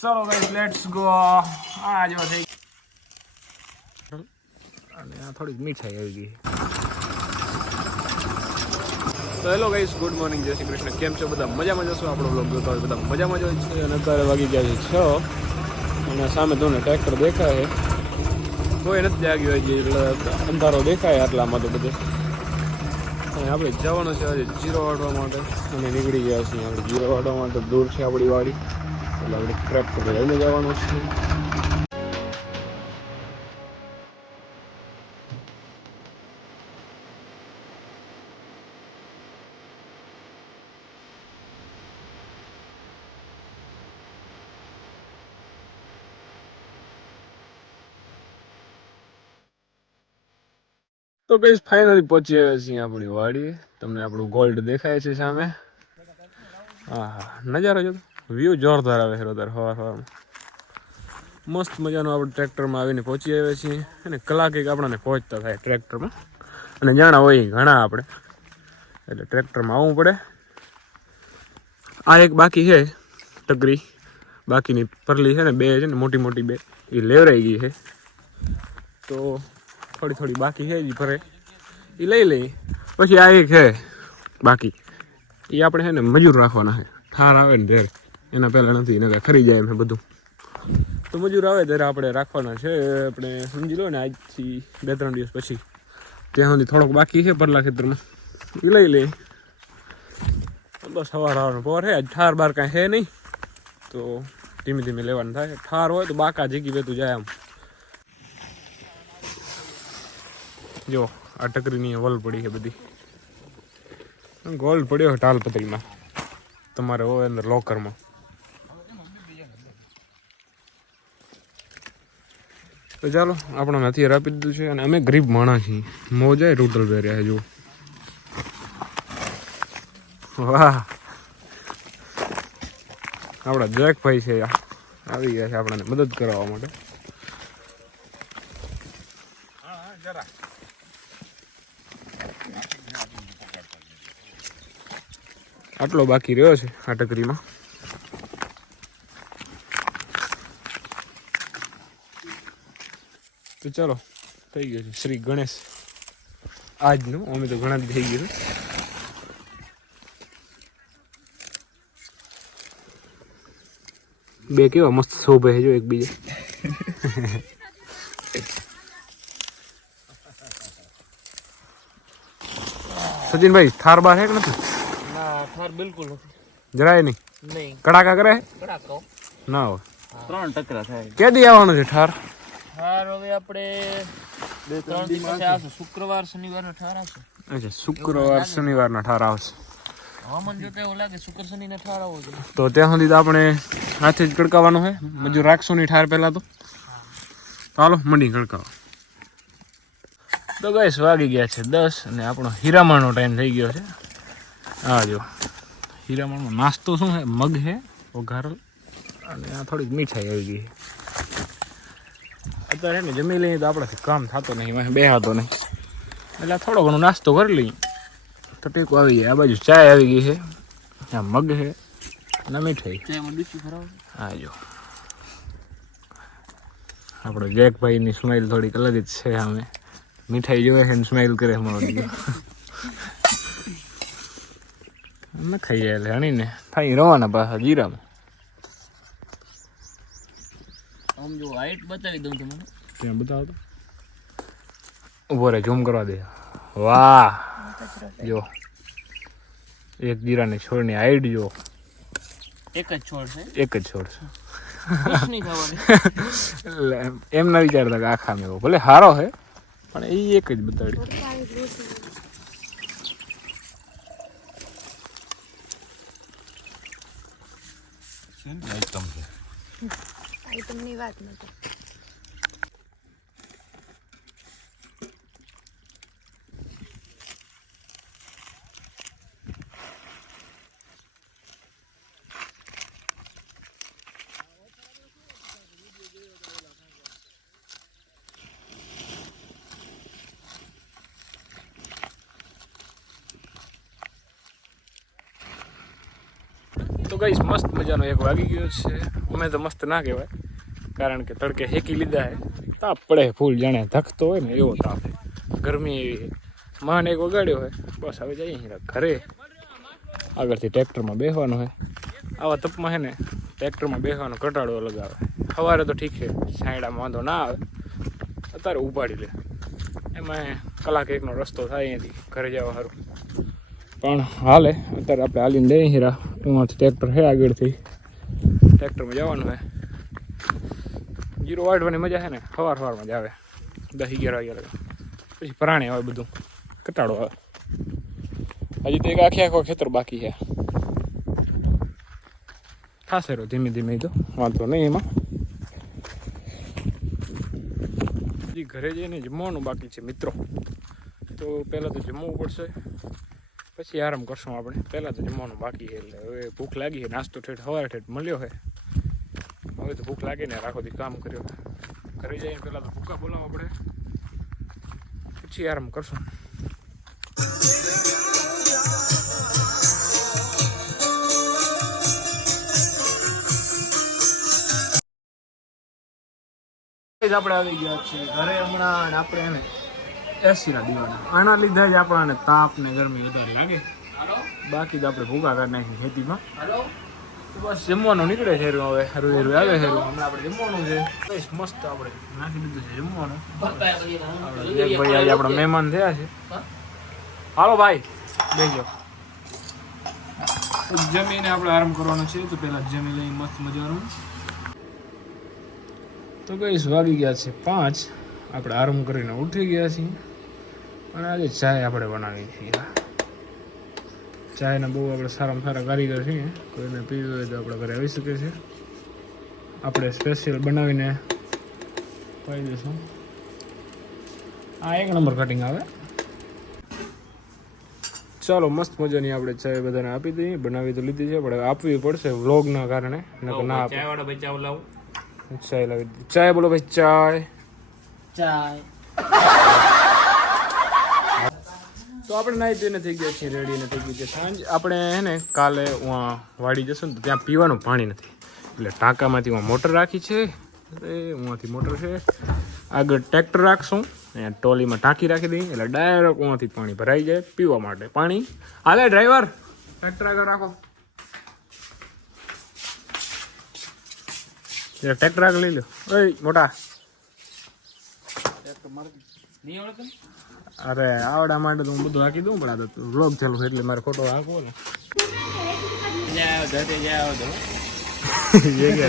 ચલો guys let's go આ જો આ થોડીક મીઠાઈ આવી ગઈ. તો હેલો ગાઈસ ગુડ મોર્નિંગ જય શ્રી કૃષ્ણ. કેમ છો? બધા મજામાં જશો આપણો બ્લોગ જોતા હોય બધા મજામાં જ હોય છે. અને અત્યારે વાગી ગયા છે છ. અને સામે તમને ટ્રેક્ટર દેખાય કોઈ નથી જાગ્યું હજી, એટલે અંધારો દેખાય આટલામાં તો બધે. અને આપણે જવાનું છે આજે જીરો વાળવા માટે. અને નીકળી ગયા છીએ આપણે જીરો વાળવા માટે. દૂર છે આપણી વાડી. એટલે ટ્રેક્ટર લઈને જવાનું છે તો કઈ ફાઇનલી પહોંચી આવ્યા છીએ આપણી વાડીએ તમને આપણું ગોલ્ડ દેખાય છે સામે. હા હા. નજારો જો વ્યૂ જોરદાર આવે છે, રોદર, હવાર, હવારમાં. મસ્ત મજાનું આપણે ટ્રેક્ટરમાં આવીને પહોંચી આવ્યા છીએ અને કલાક એક આપણને પહોંચતા થાય ટ્રેક્ટરમાં. અને જાણા હોય ઘણા આપણે. એટલે ટ્રેક્ટરમાં આવવું પડે. આ એક બાકી છે ટગરી બાકીની પરલી છે ને બે છે ને મોટી મોટી બે. એ લેવરાઈ ગઈ છે. તો થોડી થોડી બાકી છે એ ભરે. એ લઈ લઈ પછી આ એક છે, બાકી. એ આપણે છે ને મજૂર રાખવાના છે. ઠાર આવે ને ત્યારે એના પહેલાં નથી, એને ખરી જાય એમ બધું. તો મજૂર આવે ત્યારે આપણે રાખવાના છે, આપણે સમજી લો ને આજથી બે ત્રણ દિવસ પછી. ત્યાં સુધી થોડોક બાકી છે પરલા ખેતરમાં. એ લઈ લઈ બસ સવાર સવારનો પવાર છે, આજ ઠાર બાર કાંઈ છે નહીં. તો ધીમે ધીમે લેવાનું થાય. ઠાર હોય તો બાકા જીકી બેતું જાય આમ. જો, આ ટકરીની વલ પડી છે બધી. ગોલ્ડ પડ્યો છે ટાલપત્રીમાં તમારે હોય અંદર લોકરમાં. તો ચાલો, આપણે હથિયાર આપી દીધું છે અને અમે ગરીબ માણસ છીએ. મોજાય ટોટલ પહેર્યા છે વાહ. આપણા જેકભાઈ છે. આવી ગયા છે આપણને મદદ કરાવવા માટે. આટલો બાકી રહ્યો છે આ ટકરીમાં. તો ચાલો થઈ ગયું છે. શ્રી ગણેશ આજનું અમે તો ઘણા થઈ ગયું બે કેવા મસ્ત શોભે છે જો એકબીજા. સચિનભાઈ થાર બાર છે કે નથી? ના થાર બિલકુલ નથી. જરાય નહીં? નહીં. કડાકા કરે કડાકો. ના હોય. ત્રણ ટકરા થાય. કે દી આવવાનું છે ઠાર થાર હવે આપણે ત્રણ દિવસ આવશે. શુક્રવાર શનિવાર નો ઠાર આવશે. અચ્છા શુક્રવાર શનિવારના ઠાર આવશે. હવામાન જોતા એવું લાગે? શુક્ર શનિ ને ઠાર આવવો જોઈએ. તો ત્યાં સુધી તો આપણે હાથે જ કડકાવાનું છે મજૂર રાખશું નહીં ઠાર પહેલાં તો. ચાલો મંડી કડકાવા તો ગઈસ વાગી ગયા છે દસ અને આપણો હીરામણનો ટાઈમ થઈ ગયો છે. આ જો હીરામણનો નાસ્તો શું છે? મગ છે વઘારેલ અને આ થોડીક મીઠાઈ આવી ગઈ અત્યારે ને જમી લઈએ તો આપણાથી કામ થતો નહીં બેહાતો નહીં. એટલે થોડો ઘણો નાસ્તો કરી લઈએ. તો ટેકો આવી જાય આ બાજુ ચાય આવી ગઈ છે આ મગ છે અને મીઠાઈ. હા જો. આપણો જેકભાઈની સ્માઇલ થોડીક અલગ જ છે અમે મીઠાઈ જોવે છે સ્માઇલ કરે દીકરો. ન ખાઈ જાય એટલે હણીને. થાય રવાના પાછા જીરામાં. આમ જો હાઈટ બતાવી દઉં તમને. કેમ બતાવો તો ઊભો રે ઝૂમ કરવા દે. વાહ! જો. એક જીરાની છોડની હાઈટ જો. એક જ છોડ છે? એક જ છોડ છે. એમ- ના વિચારતા કે આખા મેવો ભલે સારો છે પણ એ એક જ બતાડી આઈટમની વાત નથી તો કઈશ મસ્ત મજાનો એક વાગી ગયો છે. અમે તો મસ્ત ના કહેવાય, કારણ કે તડકે હેકી લીધા હે તાપ પડે ફૂલ જાણે ધકતો હોય ને એવો તાપ ગરમી એવી માન એક વગાડ્યો હોય બસ હવે જઈએ ઘરે. આગળથી ટ્રેક્ટરમાં બેસવાનું હોય આવા તપમાં હે ને, ટ્રેક્ટરમાં બેસવાનો ઘટાડો આવે. સવારે તો ઠીક છે છાંયડામાં વાંધો ના આવે. અત્યારે ઉપાડી લે. એમાં કલાક એકનો રસ્તો થાય અહીંયાથી, ઘરે જવા સારું. પણ હાલે, અત્યારે આપણે હાલીને દઈએ હીરા એમાંથી ટ્રેક્ટર છે આગળથી. ટ્રેક્ટરમાં જવાનું હે. જીરો વાઢવાની મજા છે ને? સવાર સવારમાં જ આવે. દસ અગિયાર વાગ્યા પછી પ્રાણી આવે બધું. કટાડો આવે. હજી તો એક આખે આખો ખેતર બાકી છે થશે રો ધીમે ધીમે તો. વાંધો નહીં એમાં. હજી ઘરે જઈને જમવાનું બાકી છે, મિત્રો. તો પહેલાં તો જમવું પડશે. પછી આરામ કરશું આપણે. પહેલાં તો જમવાનું બાકી છે, એટલે હવે ભૂખ લાગી છે, નાસ્તો ઠેઠ, સવારે ઠેઠ મળ્યો છે. હવે તો ભૂખ લાગીને રાખો દી કામ કર્યો. ઘરે જઈને પહેલાં તો ભૂકા બોલાવો આપણે પછી આરામ કરશું. આપણે આવી ગયા છીએ. ઘરે હમણાં આપણે એને એસીના દીવાના. આના લીધે જ આપણને તાપ ને ગરમી વધારે લાગે. બાકી તો આપણે ભૂકા કરી નાખી ખેતીમાં. બસ જમવાનું નીકળે છે હવે. હેરું હેરું આવે હમણાં આપણે જમવાનું છે. મસ્ત આપણે નાખી દીધું છે જમવાનું. એક ભાઈ આપણા મહેમાન થયા છે. હાલો ભાઈ બેજો જમીને આપણે આરામ કરવાનો છે. તો પહેલાં જમી લઈ મસ્ત મજાનું. તો કઈશ વાગી ગયા છે પાંચ. આપણે આરામ કરીને ઉઠી ગયા છીએ. અને આજે ચાય આપણે બનાવી છીએ. ચાયના બહુ આપણે સારામાં સારા કારીગર છીએ. કોઈને પીવી હોય તો આપણે ઘરે આવી શકે છે. આપણે સ્પેશિયલ બનાવીને પાઈ દઈશું આ એક નંબર કટિંગ આવે. ચાલો મસ્ત મજાની આપણે ચાય બધાને આપી દઈએ. બનાવી તો લીધી છે પણ આપવી પડશે વ્લોગના કારણે. ના ચાય લાવું. ચાય લાવી ચાય બોલો ભાઈ ચાય. ચાય. આપણે નાઈ પીને થઈ ગયા છીએ, રેડી ને થઈ ગયું છે. સાંજ, આપણે હે ને, કાલે વાળી જશું ને ત્યાં પીવાનું પાણી નથી. એટલે ટાંકામાંથી હું મોટર રાખી છે. એ ઉંથી મોટર છે. આગળ ટ્રેક્ટર રાખશું. અહીંયા ટોલીમાં ટાંકી રાખી દઈએ. એટલે ડાયરેક્ટ ઉંથી પાણી ભરાઈ જાય પીવા માટે. પાણી? હાલે, ડ્રાઈવર! ટ્રેક્ટર આગળ રાખો. એટલે ટ્રેક્ટર આગળ લઈ લો ઓય, મોટા. ટ્રેક્ટર મારી નહીં અરે આવડા માટે તો હું બધું હાકી દઉં પણ આ તો રોગ થયેલું એટલે મારે ખોટો હાકવો ને જાઓ ધતે જાઓ તો એ કે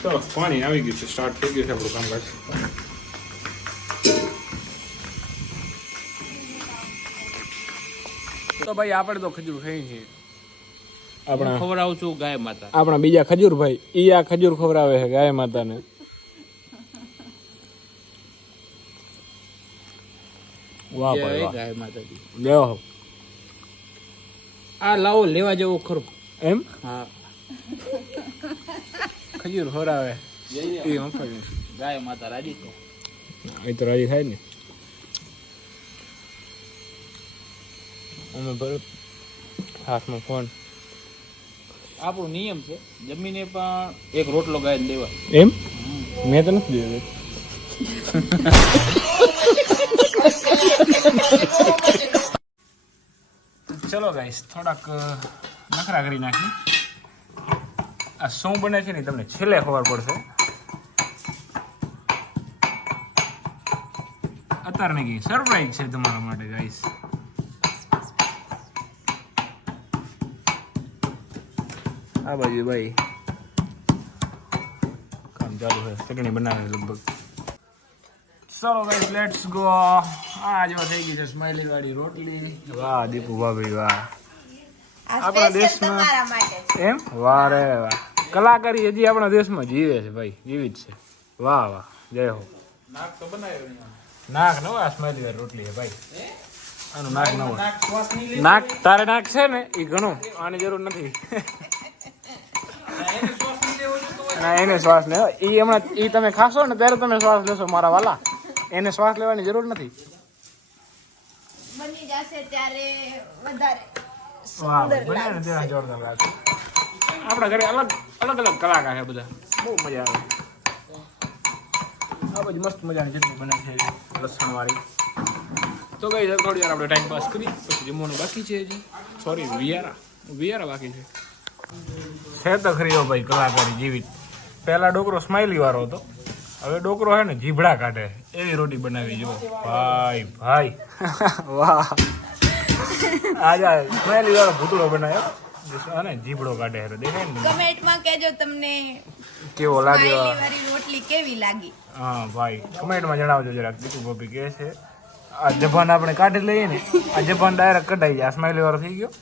ચલો પાણી આવી ગયું છે સ્ટાર્ટ થઈ ગયું છે આપણું કામકાજ. તો ભાઈ આપણે તો ખજૂર ખાઈ છીએ આપણા ખવડાવું છું ગાય માતા. આપણા બીજા ખજૂરભાઈ ઈ આ ખજૂર ખવડાવે છે ગાય માતાને. વાહ ભાઈ વાહ. ગાય માતાજી. લેવો આ લાવો લેવા જેવો ખરું. એમ? હા. ખજૂર ખવડાવે. એ મફત ગાય માતા રાજી તો એ તો રાજી થાય ને. અમે ભરત હાથમાં ફોન આપણો નિયમ છે જમીને પણ એક રોટલો ગાય દેવા એમ? મેં તો નથી જોયું. ચલો ગાઈસ થોડાક નખરા કરી નાખી આ શું બને છે ને તમને છેલ્લે ખબર પડશે. અત્યારે નહીં સરપ્રાઈઝ છે તમારા માટે ગાઈસ આ બાજુ ભાઈ. કામ ચાલુ છે. ચટણી બનાવે લગભગ. ચલો ગાઈસ લેટ્સ ગો આ જો થઈ ગઈ છે સ્માઈલી વાળી રોટલી. વાહ દીપુ ભાભી વાહ. આપણા દેશમાં એમ? વાહ રે વાહ. કલાકારી હજી આપણા દેશમાં જીવે છે ભાઈ જીવી જ છે. વાહ વાહ. જય હો. નાક તો બનાવ્યો નાક નવો આ સ્માઈલી વાળી રોટલી છે ભાઈ. આનું નાક નવો. નાક તારે નાક છે ને એ ઘણું આની જરૂર નથી. ના એને શ્વાસ ને એ હમણાં એ તમે ખાશો ને ત્યારે તમે શ્વાસ લેશો મારા વાલા. એને શ્વાસ લેવાની જરૂર નથી. બની જશે ત્યારે વધારે વાહ જોરદાર આપણા ઘરે અલગ અલગ અલગ કલાકાર છે બધા. બહુ મજા આવે. આ બધી મસ્ત મજાની ચટણી બને છે લસણ તો ગઈ થોડી વાર આપણે ટાઈમ પાસ કરી પછી જમવાનું બાકી છે હજી. સોરી વિયારા. વિયારા બાકી છે. છે તખરીઓ ખરી ભાઈ કલાકારી જીવિત પહેલા ડોકરો સ્માઇલી વાળો હતો. હવે ડોકરો હે ને જીભડા કાઢે એવી રોટી બનાવી જો ભાઈ ભાઈ. વાહ. આજે સ્માઇલી વાળો ભૂતળો બનાવ્યો. અને જીભડો કાઢે છે. દેખાય ને? કમેન્ટમાં કહેજો તમને કેવો લાગ્યો? સ્માઈલી રોટલી કેવી લાગી? હા ભાઈ. કમેન્ટમાં જણાવજો જરાક. દીકુ ભોપી કહે છે આ જબાન આપણે કાઢી લઈએ ને આ જભાન ડાયરેક્ટ કઢાઈ જાય. સ્માઇલી વાળો થઈ ગયો.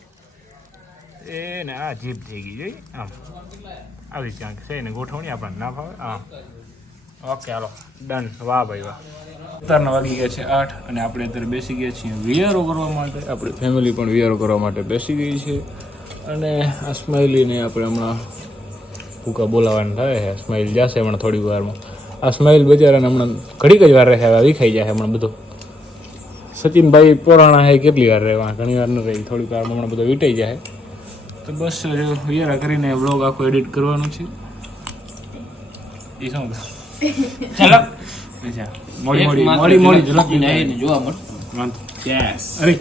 એ ને આ જીભ થઈ ગઈ, જોઈ? આમ. આવી ક્યાંક છે ને ગોઠવણી આપણને ના ફાવે? હા. Okay, hello. ડન. વાહ ભાઈ, વાહ. અત્યારના વાગી ગયા છે આઠ અને આપણે અત્યારે બેસી ગયા છીએ વિયારો કરવા માટે. આપણી ફેમિલી પણ વિયારો કરવા માટે બેસી ગઈ છે. અને આ સ્માઇલીને આપણે હમણાં ભૂકા બોલાવવાનું થાય છે. સ્માઇલ જશે હમણાં થોડી વારમાં. આ સ્માઇલ બજારાને હમણાં ઘડીક જ વાર રહે વિખાઈ જાય હમણાં બધું. સચિનભાઈ પોરાણા હે કેટલી વાર રહેવા? ઘણી વાર ન રહી. થોડીક વારમાં હમણાં બધો વીટાઈ જાય તો બસ યાર કરીને બ્લોગ આખો એડિટ કરવાનો છે. એ શું ઝલક મોડી મોડી મોડી મોડી ઝલક જોવા મળે. અરે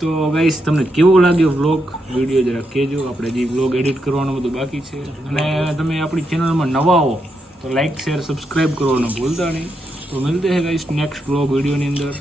તો ગાઈસ તમને કેવો લાગ્યો વ્લોગ વીડિયો જરા કહેજો. આપણે જે વ્લોગ એડિટ કરવાનો બધું બાકી છે. અને તમે આપણી ચેનલમાં નવા હો તો લાઈક શેર સબસ્ક્રાઇબ કરવાનું ભૂલતા નહીં. તો મિલતે હે ગાઈસ નેક્સ્ટ વ્લોગ વિડીયોની અંદર.